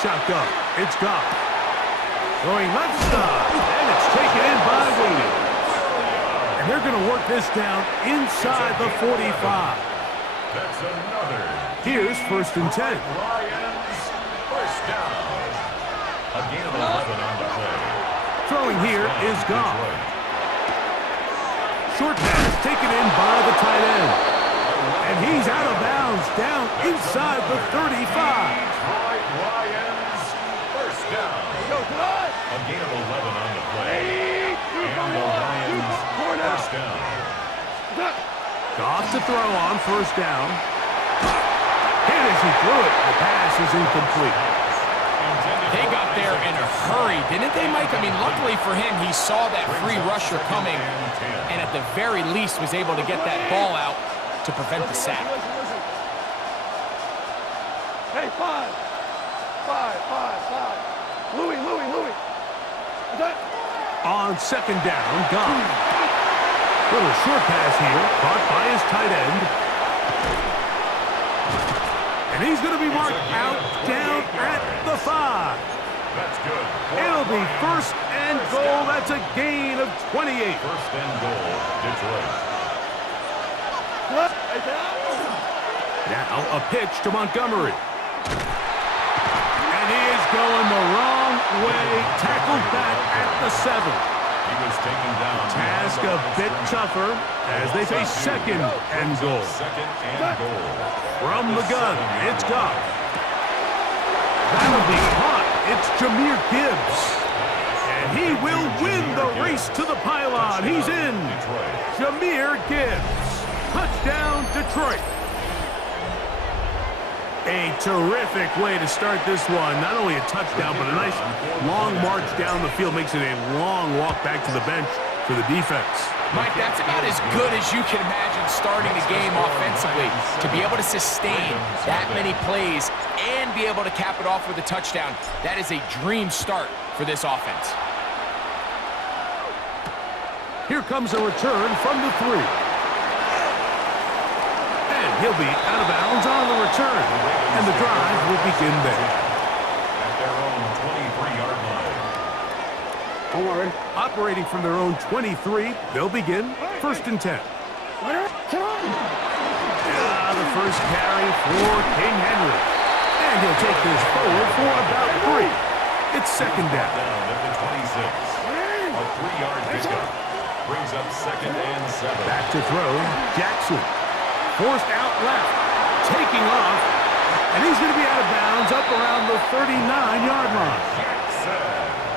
shot up. It's gone. Going left side, and it's taken in by Jayden. And they're going to work this down inside the 45. That's another. Here's 1st and 10. Lions, first down. A gain of 11 on the play. Throwing here is gone. Short pass taken in by the tight end. And he's out of bounds, down inside the 35. Detroit Lions, first down. A gain of 11 on the play. And the Lions, first down. Goff to throw on 1st down. And as he threw it, the pass is incomplete. They got there in a hurry, didn't they, Mike? I mean, luckily for him, he saw that free rusher coming and at the very least was able to get that ball out to prevent the sack. Hey, five. Louis. On 2nd down, Goff. Little short pass here, caught by his tight end. And he's going to be marked out down at the 5. That's good. It'll be 1st and goal. That's a gain of 28. 1st and goal, Detroit. Now a pitch to Montgomery. And he is going the wrong way. Tackled back at the 7. He was taken down. Task a bit tougher as they face 2nd and goal. 2nd and goal. From the gun, it's Goff. That'll be caught. It's Jahmyr Gibbs. And he will win the race to the pylon. He's in. Jahmyr Gibbs. Touchdown, Detroit. A terrific way to start this one. Not only a touchdown, but a nice long march down the field. Makes it a long walk back to the bench for the defense. Mike, that's about as good as you can imagine starting a game offensively. To be able to sustain that many plays and be able to cap it off with a touchdown, that is a dream start for this offense. Here comes a return from the 3. And he'll be out of bounds on the return. And the drive will begin there. At their own 23-yard line. Don't worry. Operating from their own 23, they'll begin 1st and 10. The first carry for King Henry. And he'll take this forward for about 3. It's 2nd down. Down at the 26. A 3-yard pickup. Brings up 2nd and 7. Back to throw, Jackson. Forced out left, taking off, and he's going to be out of bounds up around the 39-yard line.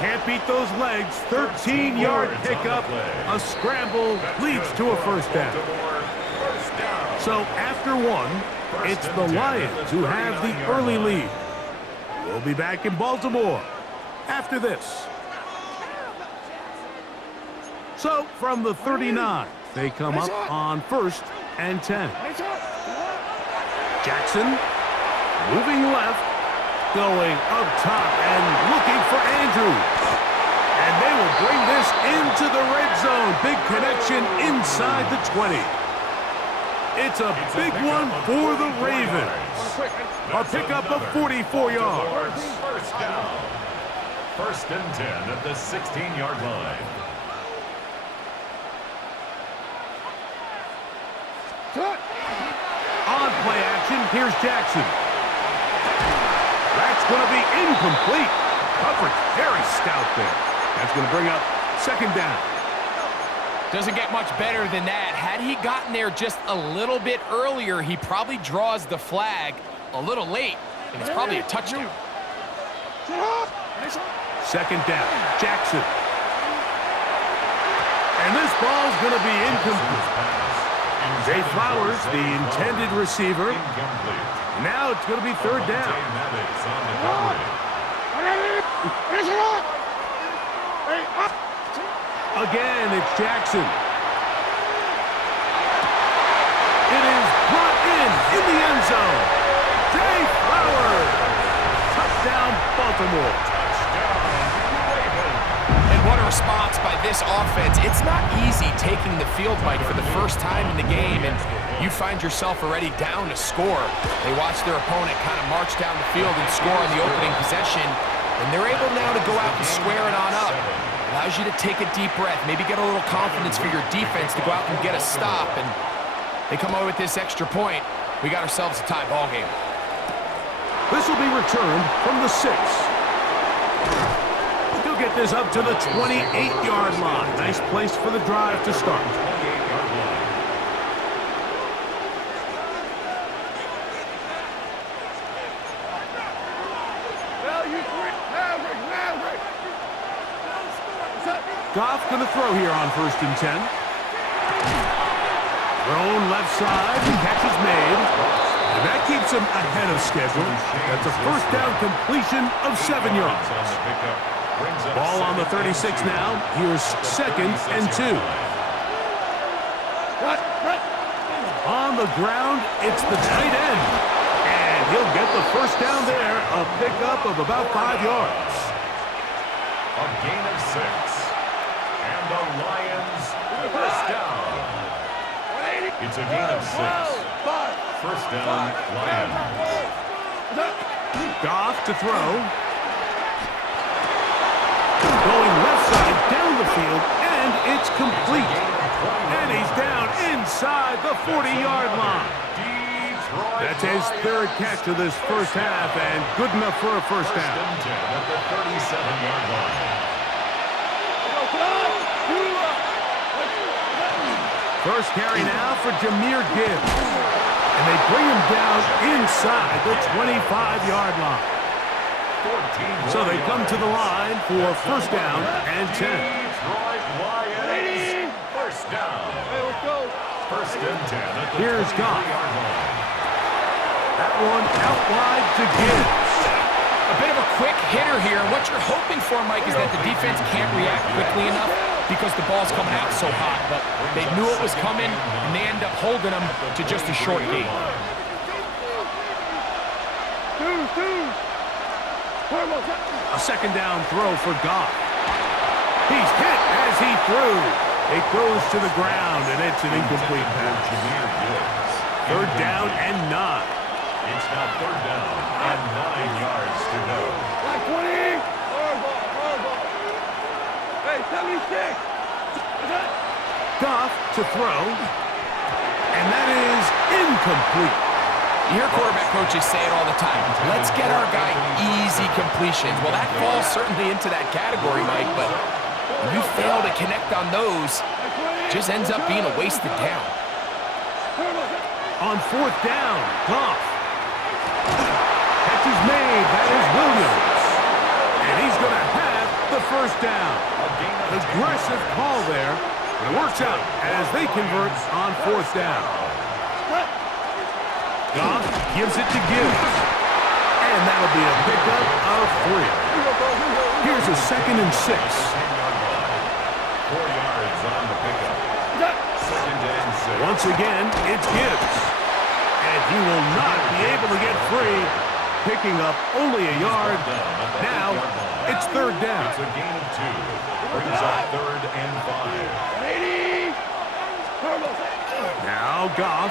Can't beat those legs. 13-yard pickup. A scramble leads to a 1st down. So after 1, it's the Lions who have the early lead. We'll be back in Baltimore after this. So from the 39, they come up on 1st and 10. Jackson moving left, going up top and looking for Andrews. And they will bring this into the red zone. Big connection inside the 20. It's a big one for the Ravens. A pickup of 44 yards. First down. 1st and 10 at the 16-yard line. On play action, here's Jackson. That's going to be incomplete. Coverage very stout there. That's going to bring up 2nd down. Doesn't get much better than that. Had he gotten there just a little bit earlier, he probably draws the flag a little late, and it's probably a touchdown. 2nd down, Jackson. And this ball's going to be incomplete. Zay Flowers, the intended receiver. Now it's going to be 3rd down. Again, it's Jackson. It is brought in the end zone. Zay Flowers. Touchdown, Baltimore. And what a response by this this offense, it's not easy taking the field, Mike, for the first time in the game, and you find yourself already down to score. They watch their opponent kind of march down the field and score on the opening possession, and they're able now to go out and square it on up. Allows you to take a deep breath, maybe get a little confidence for your defense to go out and get a stop, and they come away with this extra point. We got ourselves a tie ball game. This will be returned from the 6. He'll get this up to the 28-yard line. Nice place for the drive to start. Goff going to throw here on 1st and 10. Thrown left side, the catch is made. And that keeps him ahead of schedule. That's a first down completion of 7 yards. Ball on the 36 now. Here's 2nd and 2. On the ground, it's the tight end. And he'll get the first down there, a pickup of about 5 yards. A gain of 6. And the Lions first down. It's a gain of 6. First down, Lions. Goff to throw. Going left side down the field, and it's complete. And he's down inside the 40-yard line. That's his 3rd catch of this first half, and good enough for a first down. First and 10 at the 37-yard line. First carry now for Jahmyr Gibbs. And they bring him down inside the 25-yard line. So they come to the line for first down and 10. First down. First and 10. Here's Goff. That one out wide to Gibbs. A bit of a quick hitter here, and what you're hoping for, Mike, is that the defense can't react quickly enough because the ball's coming out so hot. But they knew it was coming, and they end up holding them to just a short gain. A second down throw for Goff. He's hit as he threw. It goes to the ground, and it's an incomplete pass. 3rd down and 9. It's now 3rd down and 9 yards to go. Like 20. Hey, 76. Goff to throw. And that is incomplete. You hear quarterback coaches say it all the time. Let's get our guy easy completions. Well, that falls certainly into that category, Mike, but when you fail to connect on those, it just ends up being a wasted down. On 4th down, Goff. Catch is made. That is Williams. And he's going to have the first down. Aggressive call there. But it works out as they convert on 4th down. Goff gives it to Gibbs. And that'll be a pickup of 3. Here's a 2nd and 6. 4 yards on the pickup. 2nd and 6. Once again, it's Gibbs. And he will not be able to get free, picking up only a yard. Now, it's 3rd down. It's a gain of 2. Brings up 3rd and 5. Now Goff.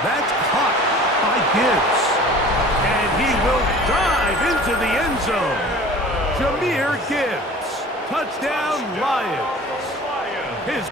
That's caught by Gibbs. And he will dive into the end zone. Jahmyr Gibbs. Touchdown, Lions. His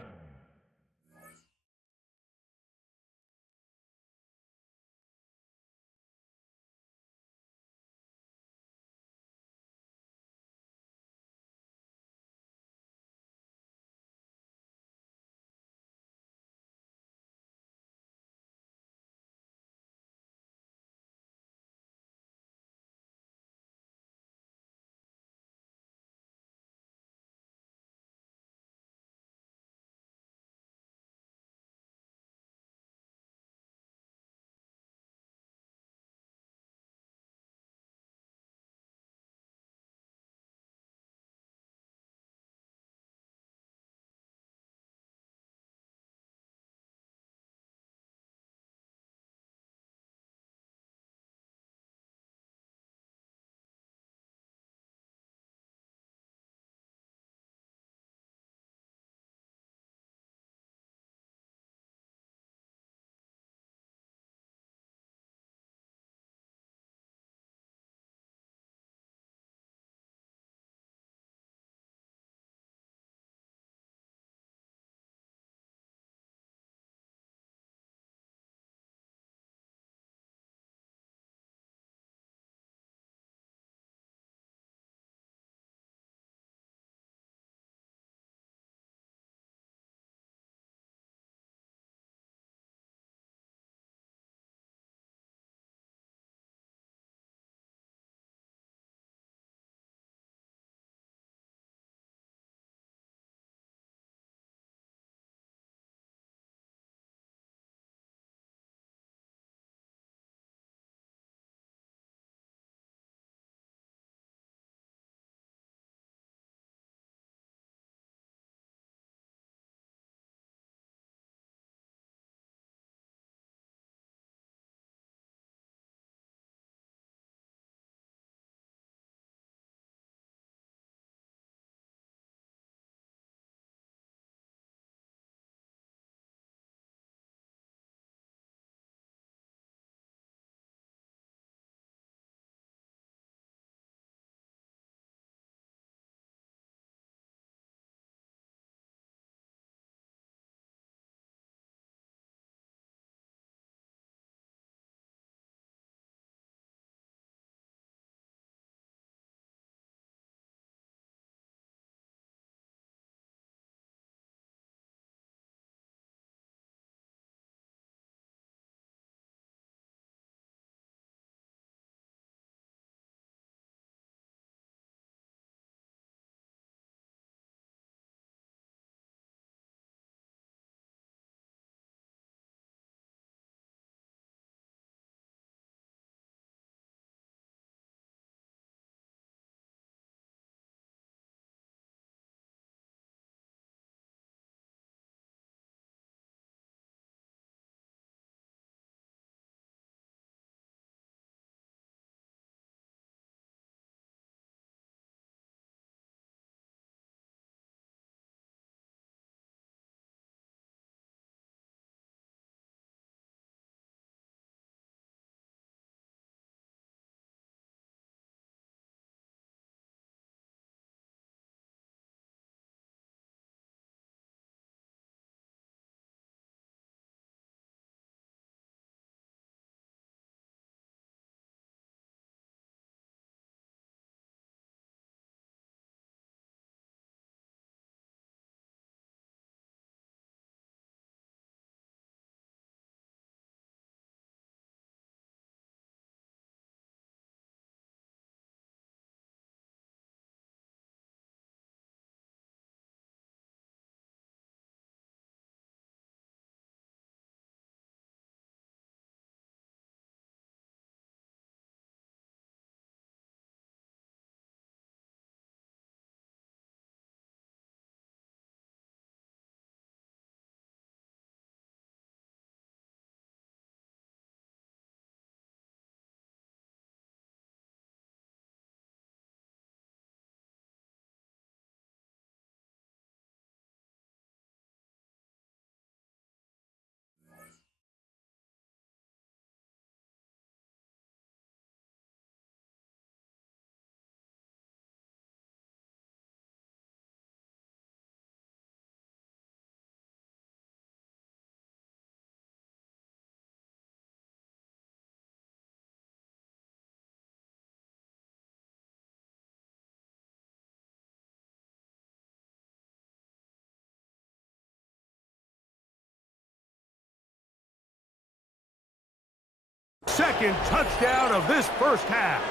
second touchdown of this first half.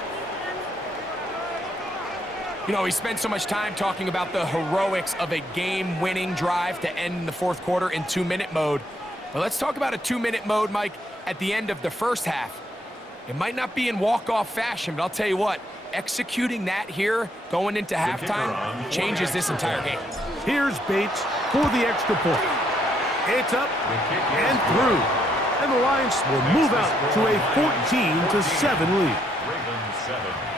You know, we spent so much time talking about the heroics of a game-winning drive to end the fourth quarter in 2-minute mode. But let's talk about a 2-minute mode, Mike, at the end of the first half. It might not be in walk-off fashion, but I'll tell you what, executing that here going into halftime changes this entire game. Here's Bates for the extra point. It's up and through. And the Lions will move out to a 14-7 lead. Ravens 7.